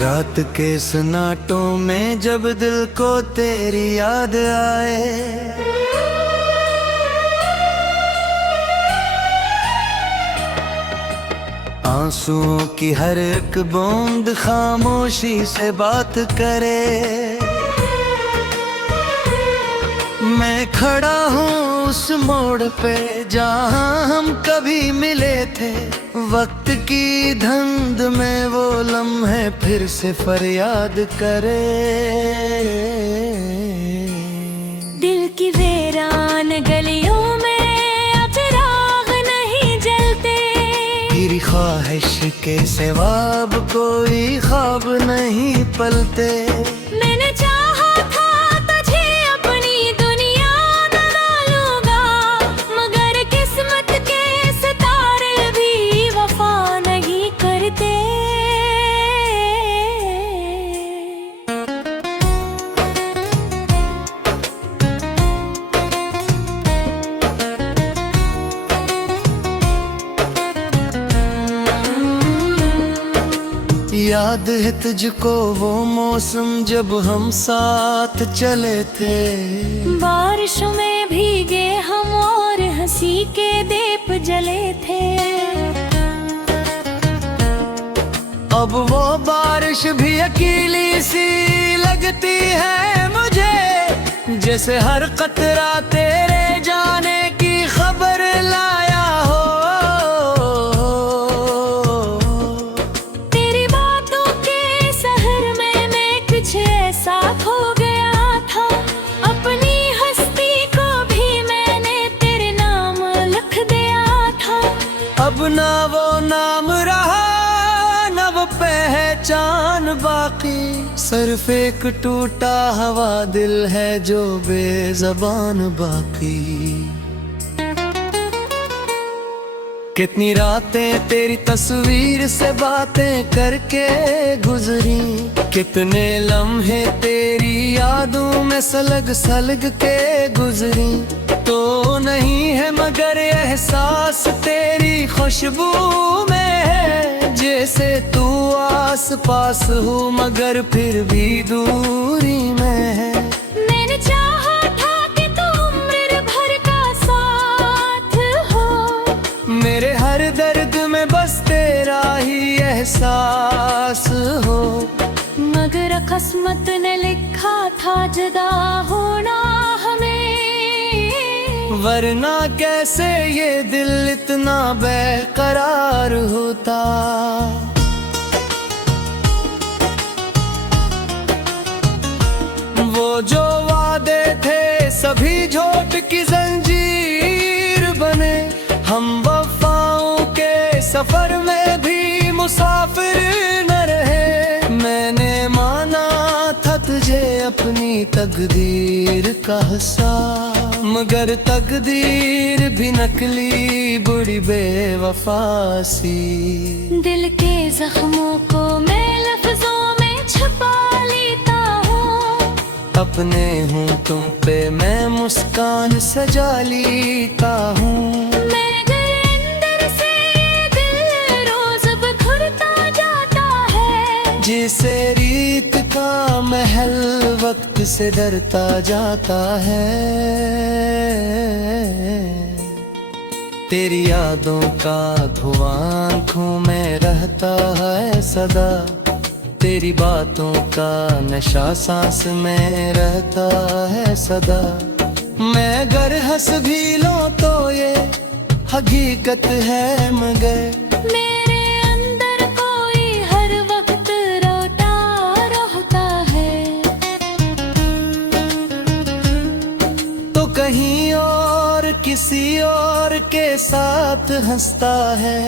रात के सन्नाटों में जब दिल को तेरी याद आए, आंसुओं की हर एक बूंद खामोशी से बात करे। मैं खड़ा हूँ उस मोड़ पे जहाँ हम कभी मिले थे, वक्त की धुंध में वो लम्हे फिर से फरियाद करे। दिल की वीरान गलियों में अब चिराग नहीं जलते, तेरी ख्वाहिश के सिवा अब कोई ख्वाब नहीं पलते। मैंने चाहा था तुझे अपनी दुनिया में डालूंगा, मगर किस्मत के सितारे भी वफा नहीं करते। याद है तुझको वो मौसम जब हम साथ चले थे, बारिशों में भीगे हम और हंसी के दीप जले थे। अब वो बारिश भी अकेली सी लगती है मुझे, जैसे हर कतरा तेरे जाने की खबर लाया हो। तेरी बातों के शहर में मैं कुछ ऐसा खो गया था, अपनी हस्ती को भी मैंने तेरे नाम लिख दिया था। अब ना वो नाम रहा न वो पहचान बाकी, सिर्फ एक टूटा हवा दिल है जो बेज़बान बाकी। कितनी रातें तेरी तस्वीर से बातें करके गुजरी, कितने लम्हे तेरी यादों में सलग सलग के गुजरी। तो नहीं है मगर एहसास तेरी खुशबू में है, जैसे तू आस पास हो मगर फिर भी दूरी में है। मैंने चाहा था कि तू उम्र भर का साथ हो, मेरे हर दर्द में बस तेरा ही एहसास हो, मगर किस्मत ने लिखा था जुदा होना हमें। वरना कैसे ये दिल इतना बेकरार होता। वो जो वादे थे सभी झोट की जंजीर बने, हम वफाओं के सफर में भी मुसाफिर न रहे। मैंने माना था तुझे अपनी तकदीर का हिस्सा, मगर तकदीर भी नकली बुरी बेवफा सी। दिल के जख्मों को मैं लफ्जों में छुपा लेता हूँ, अपने हूँ तुम पे मैं मुस्कान सजा लेता हूँ। मगर अंदर से दिल रोज बिखरता जाता है, जिसे रीत का महल वक्त से डरता जाता है। तेरी यादों का धुआं आँखों में रहता है सदा, तेरी बातों का नशा सांस में रहता है सदा। मैं अगर हंस भी लूं तो ये हकीकत है, मगर मेरे अंदर कोई हर वक्त रोता रहता है। तो कहीं और किसी और के साथ हंसता है,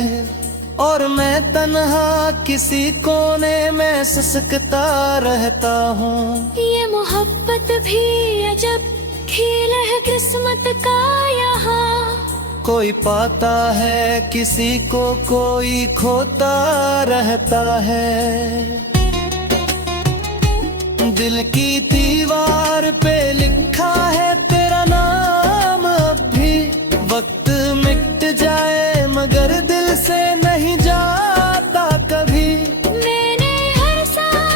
और मैं तन्हा किसी कोने में सिसकता रहता हूँ। ये मोहब्बत भी अजब खेल है किस्मत का यहाँ, कोई पाता है किसी को कोई खोता रहता है। दिल की दीवार पे लिखा है तेरा नाम, अब भी वक्त मिट जाए मगर दिल से नहीं जाता कभी। मैंने हर सांस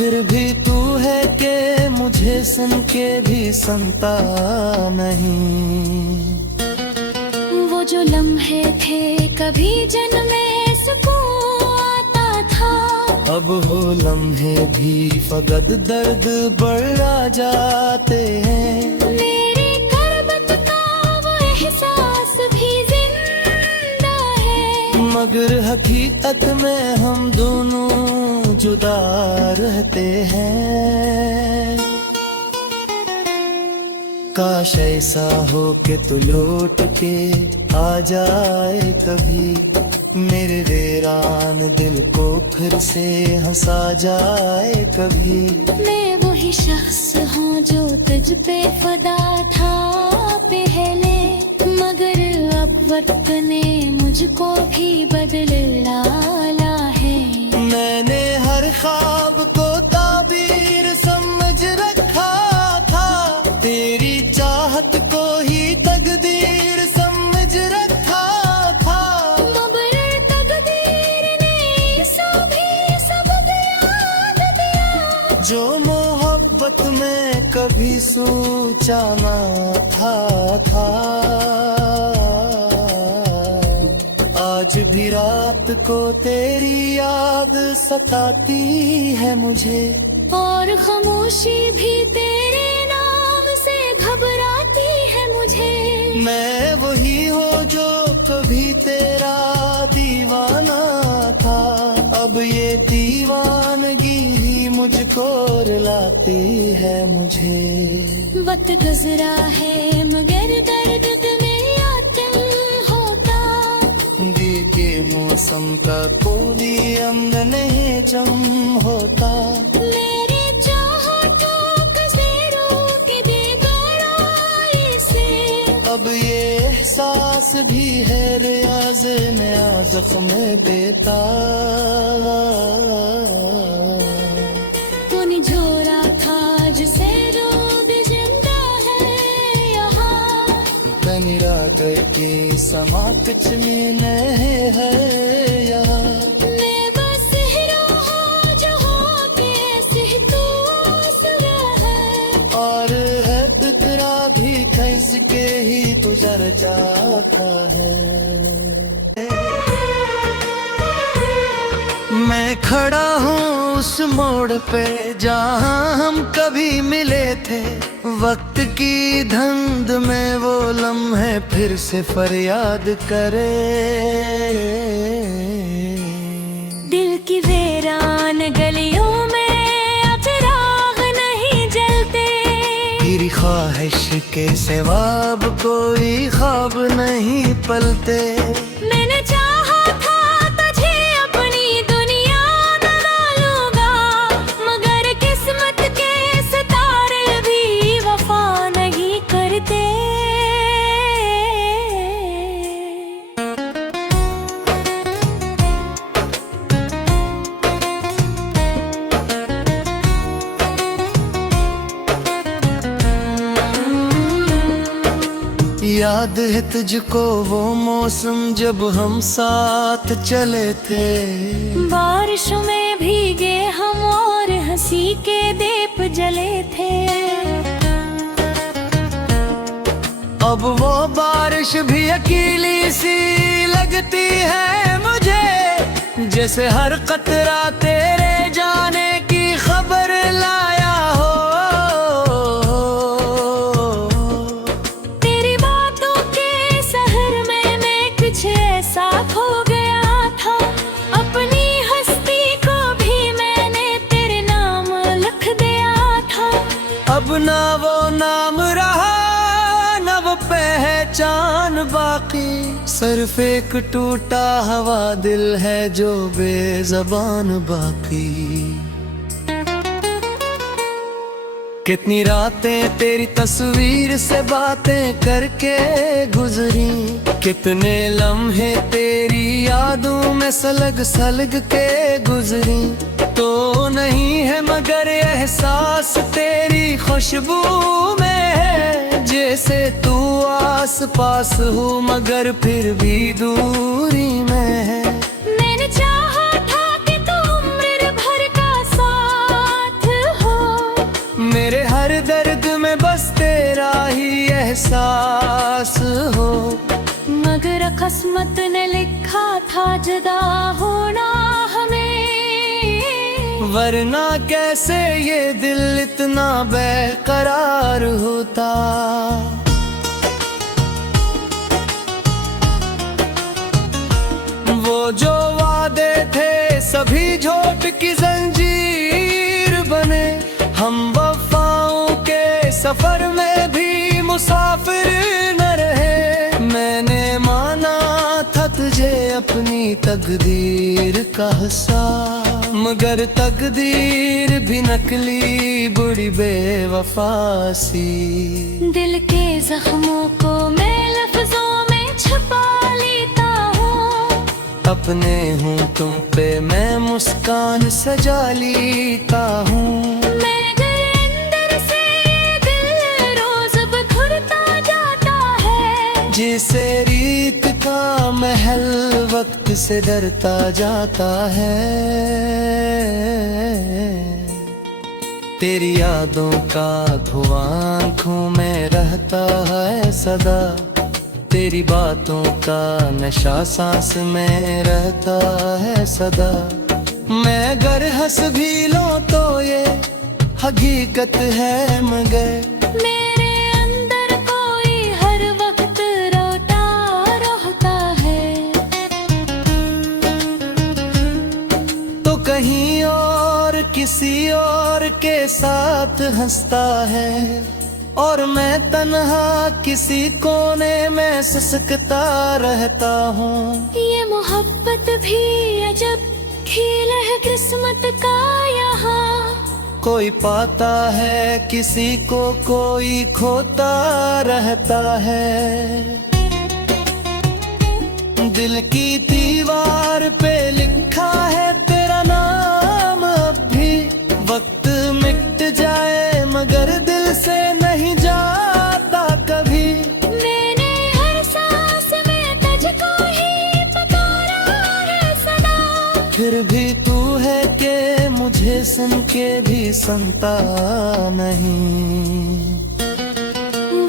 फिर भी तू है कि मुझे सुन के भी सुनता नहीं। वो जो लम्हे थे कभी जन्मे सुकून आता था, अब हो लम्हे भी फकत दर्द बढ़ा जाते हैं। मेरे करबत का वो एहसास भी जिंदा है, मगर हकीकत में हम दोनों जुदा रहते हैं। काश ऐसा हो कि तू लौट के आ जाए कभी, मेरे वीरान दिल को फिर से हंसा जाए कभी। मैं वही शख्स हूँ जो तुझ पे फदा था पहले, मगर अब वक्त ने मुझको भी बदल डाला है। मैंने हर ख्वाब को ताबीर समझ रखा था, तेरी चाहत को ही तकदीर समझ रखा था। मगर तकदीर ने सभी सबक याद दिया, जो मोहब्बत में कभी सोचा ना था। आज भी रात को तेरी याद सताती है मुझे, और खामोशी भी तेरे नाम से घबराती है मुझे। मैं वही हूँ जो कभी तेरा दीवाना था, अब ये दीवानगी ही मुझको रुलाती है मुझे। वक्त गुजरा है मगर दर्द में यातम होता, दी के मौसम का कोई अमन नहीं जम होता। मेरे चाहतों का ज़ेरों के बेगराई से, अब ये एहसास भी है रियाज नया जख्म देता। तूने झोरा था जिसे रोग जिंदा है यहाँ, तनिरा गए की समा कुछ में नहीं है यहाँ। मैं बस हीरो हूँ जो हो के सिह तू सुरा है, और है पितरा भी खैस के ही गुजर जाता है। मैं खड़ा हूँ उस मोड़ पे जहाँ हम कभी मिले थे, वक्त की धुंध में वो लम्हे फिर से फरियाद करे। दिल की वीरान गलियों में अब चिराग नहीं जलते, तेरी ख्वाहिश के सिवा अब कोई ख्वाब नहीं पलते। मैंने चाहा था तुझे अपनी दुनिया बना लूंगा, मगर किस्मत के सितारे भी वफा नहीं करते। याद है तुझको वो मौसम जब हम साथ चले थे, बारिशों में भीगे हम और हंसी के दीप जले थे। अब वो बारिश भी अकेली सी लगती है मुझे, जैसे हर कतरा तेरे जाने की खबर लाया हो। तेरी बातों के शहर में मैं कुछ ऐसा खो गया था, अपनी हस्ती को भी मैंने तेरे नाम लिख दिया था। अब ना वो नाम रहा न वो पहचान बाकी, सिर्फ एक टूटा हवा दिल है जो बेज़बान बाकी। कितनी रातें तेरी तस्वीर से बातें करके गुजरी, कितने लम्हे तेरी यादों में सलग सलग के गुजरी। तो नहीं है मगर एहसास तेरी खुशबू में है, जैसे तू आस पास हो मगर फिर भी दूरी में है। मैंने चाहा था कि तू उम्र भर का साथ एहसास हो। मगर किस्मत ने लिखा था जुदा होना हमें, वरना कैसे ये दिल इतना बेकरार होता। वो जो वादे थे सभी झोट की जंजीर बने, हम वफाओं के सफर में भी मुसाफिर न रहे। मैंने माना था तुझे अपनी तकदीर का हिस्सा, मगर तकदीर भी नकली बुरी बेवफा सी। दिल के जख्मों को मैं लफ्जों में छुपा लेता हूँ, अपने हूँ तुम पे मैं मुस्कान सजा लेता हूँ। मगर अंदर से दिल रोज बिखरता जाता है, जिसे रीत का महल वक्त से डरता जाता है। तेरी यादों का धुआं आँखों में रहता है सदा, तेरी बातों का नशा सांस में रहता है सदा। मैं अगर हंस भी लूं तो ये हकीकत है, मगर मेरे अंदर कोई हर वक्त रोता रहता है। तो कहीं और किसी और के साथ हंसता है, और मैं तन्हा किसी कोने में सिसकता रहता हूँ। ये मोहब्बत भी अजब खेल है किस्मत का यहाँ, कोई पाता है किसी को कोई खोता रहता है। दिल की दीवार पे लिखा है तेरा नाम, अब भी वक्त मिट जाए मगर दिल से नहीं जाता कभी। मैंने हर सांस में तुझको ही पुकारा है सदा, फिर भी तू है कि मुझे सुन के भी सुनता नहीं।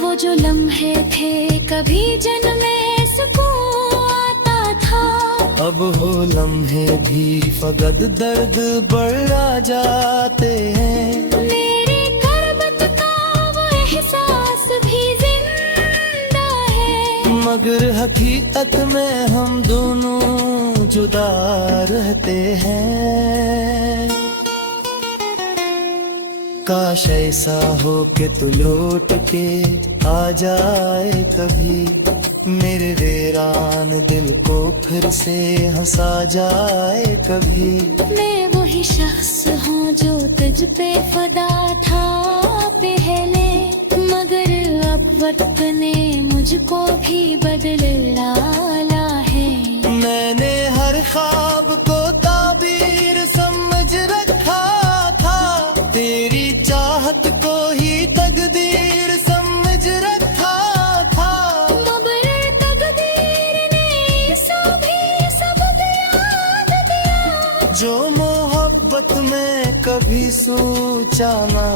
वो जो लम्हे थे कभी जन्मे सुकून आता था, अब हो लम्हे भी फकत दर्द बढ़ा जाते हैं। मेरी करबत का वो एहसास भी जिंदा है, मगर हकीकत में हम दोनों जुदा रहते हैं। काश ऐसा हो कि तू लौट के आ जाए कभी, मेरे वीरान दिल को फिर से हंसा जाए कभी। मैं वही शख्स हूँ जो तुझ पे फदा था पहले, मगर अब वक्त ने मुझको भी बदल डाला है। मैंने हर ख्वाब को ताबीर समझ रखा था, तेरी चाहत को ही तकदीर समझ रखा था। मगर तकदीर ने सभी सबक याद दिया, जो मोहब्बत में कभी सोचा ना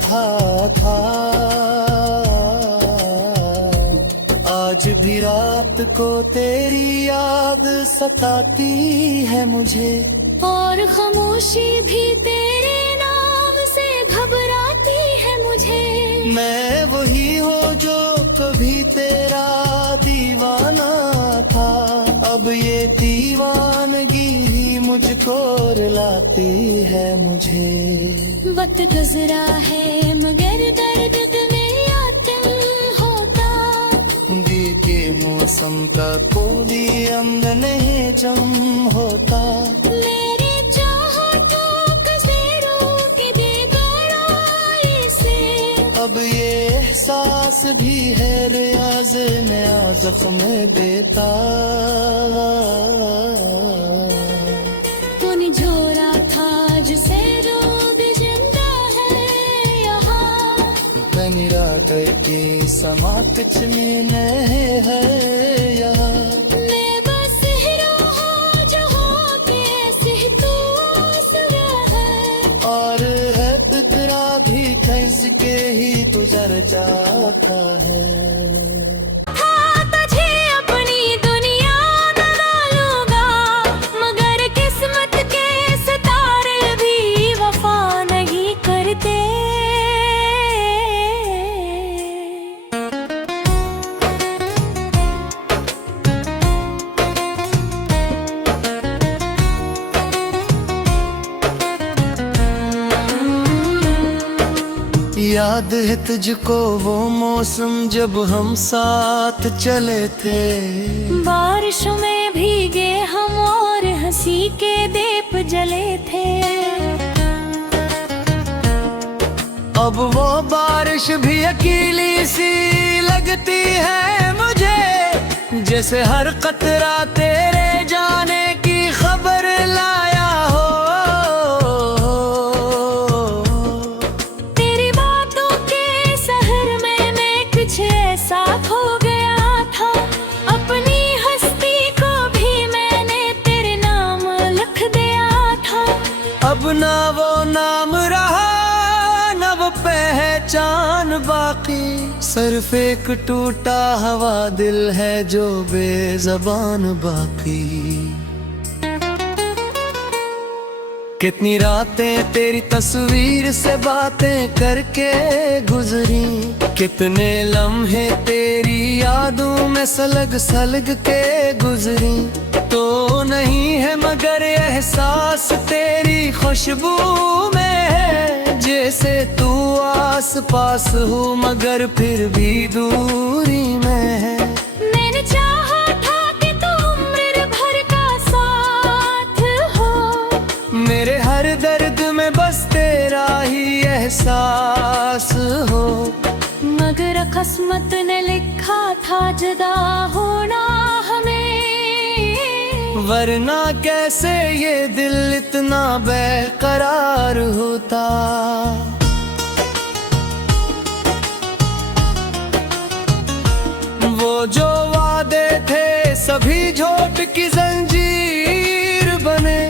था। आज भी रात को तेरी याद सताती है मुझे, और खामोशी भी तेरे नाम से घबराती है मुझे। मैं वही हूँ जो कभी तेरा दीवाना था, अब ये दीवानगी ही मुझको रुलाती है मुझे। वक्त गुजरा है मगर दर्द में यातम होता, दिल के मौसम का कोई अंग नहीं जम होता। मेरी चाहतों का ज़ेरों की बेकरारी से, अब ये एहसास भी है रियाज नया जख्म देता। तूने झोरा था जिसे रोग जिंदा है यहाँ, तनिरा की समा कुछ में नहीं है यहाँ। मैं बस हीरो हूँ जो हो के सिह तू सुरा है, और है फितरा भी कैसे हंस के ही गुजर जाता है। हाँ, तुझे अपनी दुनिया न डालूंगा, मगर किस्मत के सितारे भी वफा नहीं करते। याद है तुझको वो मौसम जब हम साथ चले थे, बारिशों में भीगे हम और हंसी के दीप जले थे। अब वो बारिश भी अकेली सी लगती है मुझे, जैसे हर कतरा तेरे जाने की खबर लाया हो। तेरी बातों के शहर में मैं कुछ ऐसा खो गया था, अपनी हस्ती को भी मैंने तेरे नाम लिख दिया था। अब ना वो नाम रहा न वो पहचान बाकी, सिर्फ एक टूटा हवा दिल है जो बेज़बान बाकी। कितनी रातें तेरी तस्वीर से बातें करके गुजरी, कितने लम्हे तेरी यादों में सलग सलग के गुजरी। तो नहीं है मगर एहसास तेरी खुशबू में है, जैसे तू आस पास हो मगर फिर भी दूरी में है। मैंने चाहा था कि तू उम्र भर का साथ हो, मेरे हर दर्द में बस तेरा ही एहसास हो, मगर किस्मत ने लिखा था जुदा होना हमें। वरना कैसे ये दिल इतना बेकरार होता। वो जो वादे थे सभी झोट की जंजीर बने,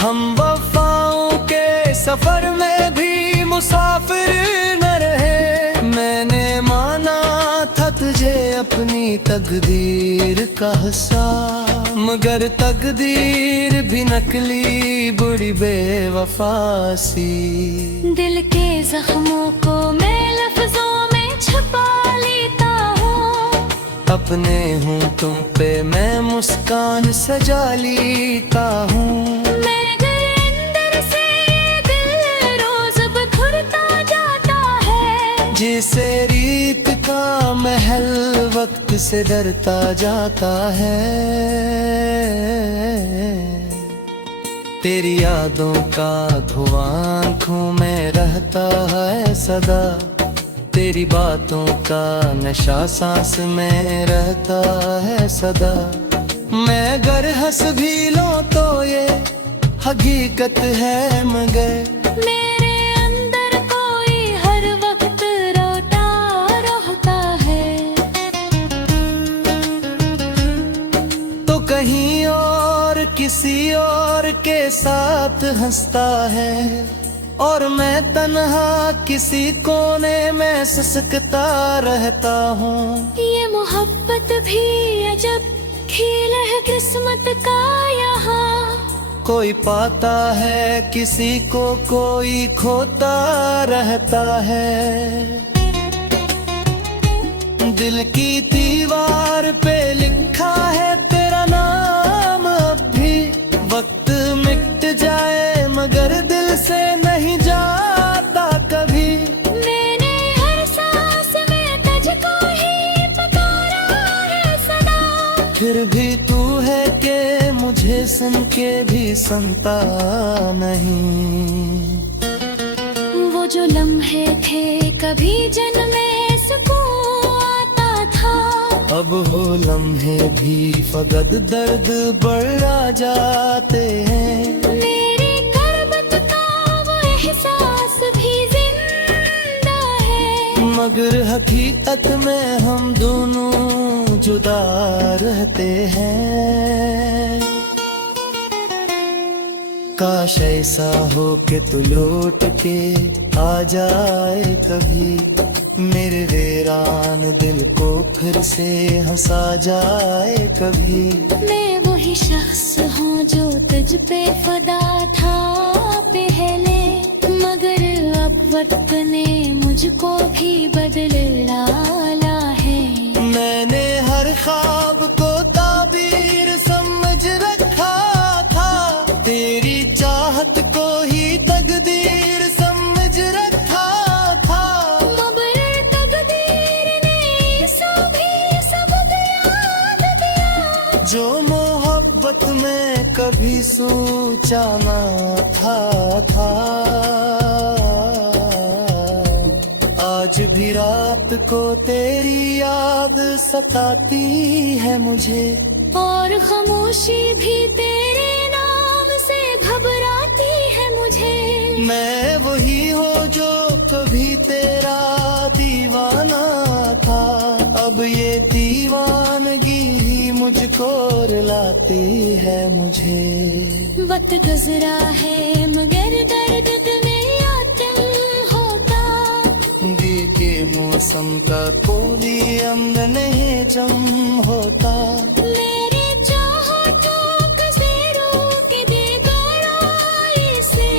हम वफाओं के सफर में भी मुसाफिर न रहे। मैंने माना था तुझे अपनी तकदीर का हिस्सा, मगर तकदीर भी नकली बुरी बेवफा सी। दिल के जख्मों को मैं लफ्जों में छुपा लेता हूँ, अपने हूँ तुम पे मैं मुस्कान सजा लेता हूँ। मगर अंदर से दिल रोज बिखरता जाता है, जिसे रीत का महल वक्त से डरता जाता है। तेरी यादों का धुआं आँखों में रहता है सदा, तेरी बातों का नशा सांस में रहता है सदा। मैं अगर हंस भी लूं तो ये हकीकत है, मगर मेरे अंदर कोई हर वक्त रोता रहता है। तो कहीं और किसी और के साथ हंसता है, और मैं तन्हा किसी कोने में सिसकता रहता हूँ। ये मोहब्बत भी अजब खेल है किस्मत का यहाँ, कोई पाता है किसी को कोई खोता रहता है। दिल की दीवार पे लिखा है तेरा नाम, अब भी वक्त मिट जाए मगर दिल से नहीं जाता कभी। मैंने हर सांस में तुझको ही पुकारा है सदा, फिर भी तू है कि मुझे सुन के भी सुनता नहीं। वो जो लम्हे थे कभी जन्मे सुकून आता था, अब हो लम्हे भी फकत दर्द बढ़ा जाते हैं। मेरी कर्बत का वो एहसास भी जिंदा है, मगर हकीकत में हम दोनों जुदा रहते हैं। काश ऐसा हो कि तू लौट के आ जाए कभी, मेरे वीरान दिल को फिर से हंसा जाए कभी। मैं वही शख्स हूँ जो तुझ पे फदा था पहले, मगर अब वक्त ने मुझको भी बदल डाला है। मैंने हर ख्वाब को ताबीर समझ रखा था, तेरी चाहत को ही तकदीर समझ रखा था। मगर तकदीर ने सभी सबक याद दिया, जो मोहब्बत में कभी सोचा ना था। आज भी रात को तेरी याद सताती है मुझे, और खामोशी भी तेरे नाम से घबराती है मुझे। मैं वही हूँ जो कभी तेरा दीवाना था, अब ये दीवानगी ही मुझको रुलाती है मुझे। वक्त गुजरा है मगर दर्द में याद होता, दी के मौसम का कोई अंग नहीं जम होता। मेरे चाहतों का ज़ेरों की दीवाराई से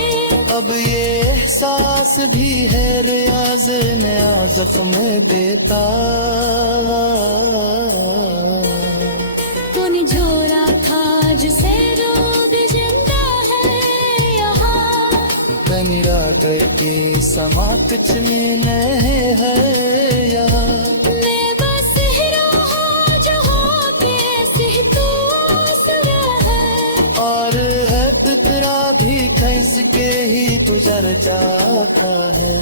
अब ये एहसास भी है रियाज़ नया ज़ख्म देता। तूने जोड़ा था जिसे रोग जिंदा है यहाँ, मेरा घर की समा कुछ में नहीं है यहाँ। मैं बस हीरो हूँ जहाँ के ऐसे तू आसरा है, और है पितरा भी खिस के ही तुझर जाता है।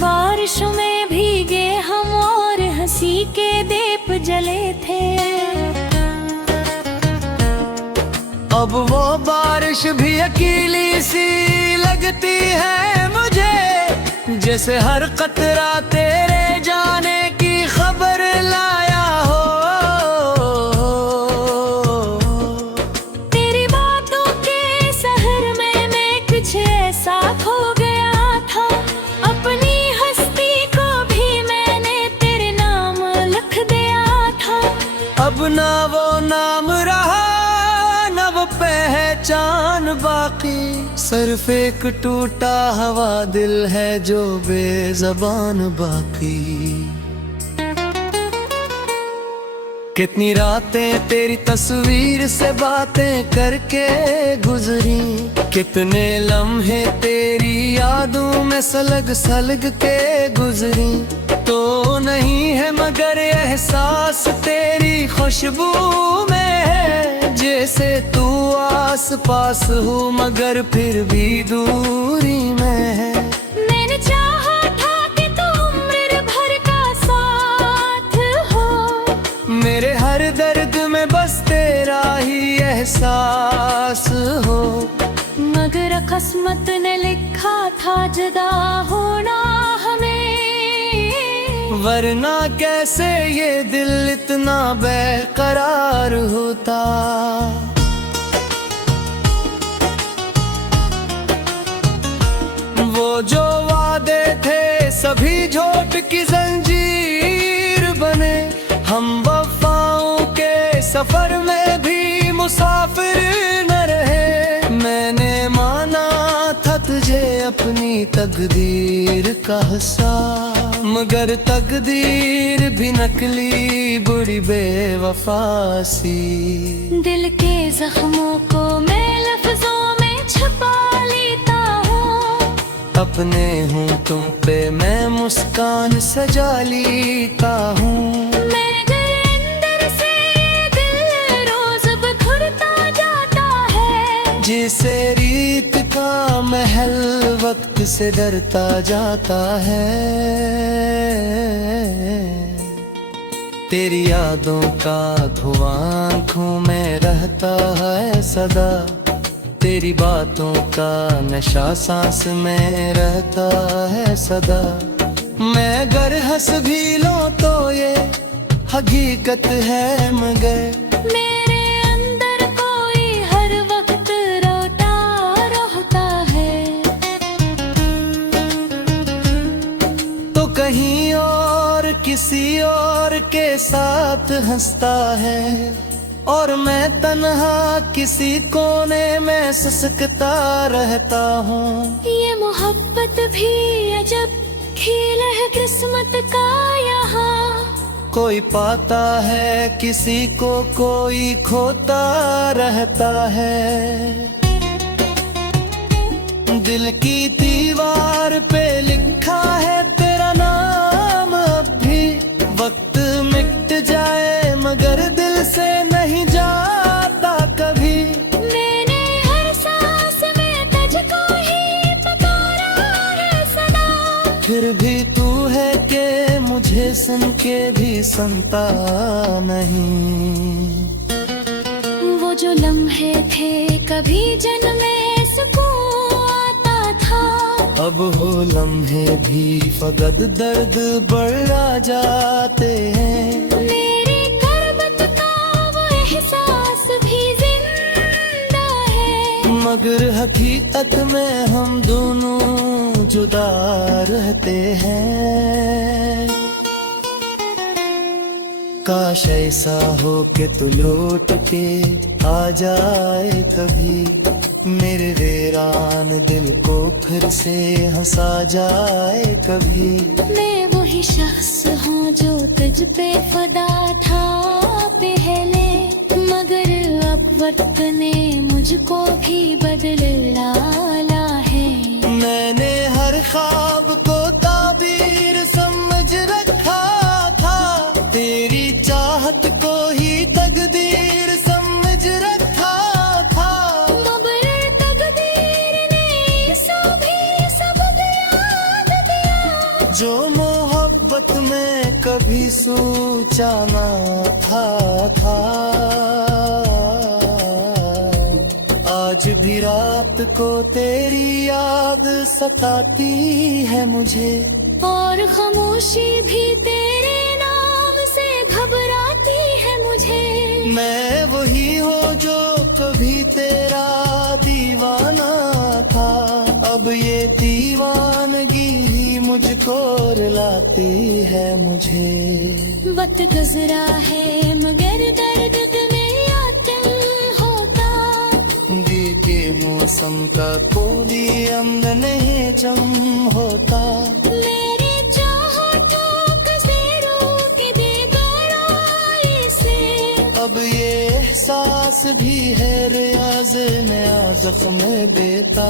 बारिशों में भीगे हम और हंसी के दीप जले थे, अब वो बारिश भी अकेली सी लगती है मुझे, जैसे हर कतरा तेरे जाने की खबर लाया हो। तेरी बातों के शहर में मैं कुछ ऐसा खो गया था, अपनी हस्ती को भी मैंने तेरे नाम लिख दिया था। अब ना वो नाम रहा न वो पहचान बाकी, सिर्फ एक टूटा हवा दिल है जो बेज़बान बाकी। कितनी रातें तेरी तस्वीर से बातें करके गुजरी, कितने लम्हे तेरी यादों में सलग सलग के गुजरी। तो नहीं है मगर एहसास तेरी खुशबू में है, जैसे तू आस पास हो मगर फिर भी दूरी में है। मैंने चाहा था कि तू उम्र भर का साथ हो, मेरे हर दर्द में बस तेरा ही एहसास हो, मगर किस्मत ने लिखा था जुदा होना हमें। वरना कैसे ये दिल इतना बेकरार होता। वो जो वादे थे सभी झोट की जंजीर बने, हम वफाओं के सफर में भी मुसाफिर न रहे। मैंने माना था तुझे अपनी तकदीर का हिस्सा, मगर तकदीर भी नकली बुरी बेवफा सी। दिल के जख्मों को मैं लफ्जों में छुपा लेता हूँ, अपने हूँ तुम पे मैं मुस्कान सजा लेता हूँ। मगर अंदर से दिल रोज बिखरता जाता है, जिसे रीत का महल वक्त से डरता जाता है। तेरी यादों का धुआं आँखों में रहता है सदा, तेरी बातों का नशा सांस में रहता है सदा। मैं अगर हंस भी लूं तो ये हकीकत है, मगर मेरे अंदर कोई हर वक्त रो के साथ हंसता है और मैं तन्हा किसी कोने में सिसकता रहता हूँ। ये मोहब्बत भी अजब खेल है किस्मत का यहाँ। कोई पाता है किसी को, कोई खोता रहता है। दिल की दीवार पे लिखा है तेरा नाम, अब भी वक्त मिट जाए मगर दिल से नहीं जाता कभी। मैंने हर सांस में तुझको ही पुकारा है सदा, फिर भी तू है कि मुझे सुन के भी सुनता नहीं। वो जो लम्हे थे कभी जन्मे सुकून आता था, अब हो लम्हे भी फकत दर्द बढ़ा जाते हैं। मेरे कर्बत का वो एहसास भी जिंदा है, मगर हकीकत में हम दोनों जुदा रहते हैं। काश ऐसा हो कि तू लौट के आ जाए कभी, मेरे वीरान दिल को फिर से हंसा जाए कभी। मैं वही शख्स हूँ जो तुझ पे फदा था पहले, मगर अब वक्त ने मुझको भी बदल डाला है। मैंने हर ख्वाब को ताबीर समझ रखा था, तेरी चाहत को ही तकदीर समझ रखा था। मगर तकदीर ने सभी सबक याद दिया, जो मोहब्बत में कभी सोचा ना था। आज भी रात को तेरी याद सताती है मुझे, और खामोशी भी तेरे नाम से घबराती है मुझे। मैं वही हूँ जो कभी तेरा दीवाना था, अब ये दीवानगी ही मुझको रुलाती है मुझे। वक्त गुजरा है मगर दर्द में यातम होता, दी के मौसम का कोई अंग नहीं जम होता। मेरी चाहतों का ज़ेरों के दे गहराई से, अब ये एहसास भी है रियाज नया ज़ख्म देता।